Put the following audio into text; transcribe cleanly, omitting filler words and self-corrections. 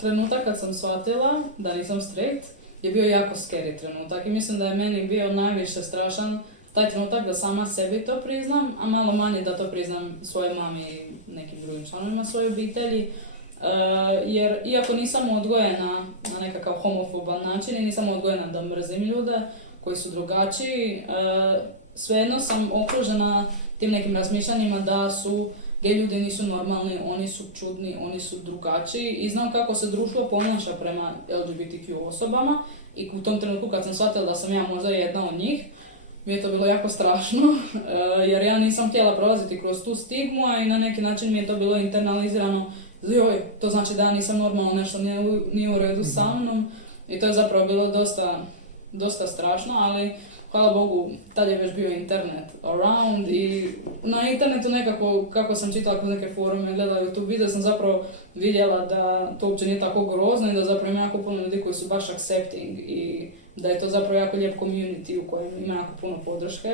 trenutak kad sam shvatila da nisam straight je bio jako scary trenutak i mislim da je meni bio najviše strašan taj trenutak da sama sebi to priznam, a malo manje da to priznam svojoj mami i nekim drugim članovima svoje obitelji. Jer iako nisam odgojena na nekakav homofoban način i nisam odgojena da mrzim ljude koji su drugačiji, svejedno sam okružena tim nekim razmišljanjima da su gej ljudi nisu normalni, oni su čudni, oni su drugačiji i znam kako se društvo ponaša prema LGBTQ osobama i u tom trenutku kad sam shvatila da sam ja možda jedna od njih, mi je to bilo jako strašno, jer ja nisam htjela prolaziti kroz tu stigmu, a i na neki način mi je to bilo internalizirano. Joj, to znači da ja nisam normalno, nešto nije u redu sa mnom i to je zapravo bilo dosta strašno, ali hvala Bogu, tad je već bio internet around i na internetu nekako, kako sam čitala kroz neke forume, gledala YouTube video, sam zapravo vidjela da to uopće nije tako grozno i da zapravo ima jako puno ljudi koji su baš accepting i da je to zapravo jako lijep community u kojem ima jako puno podrške.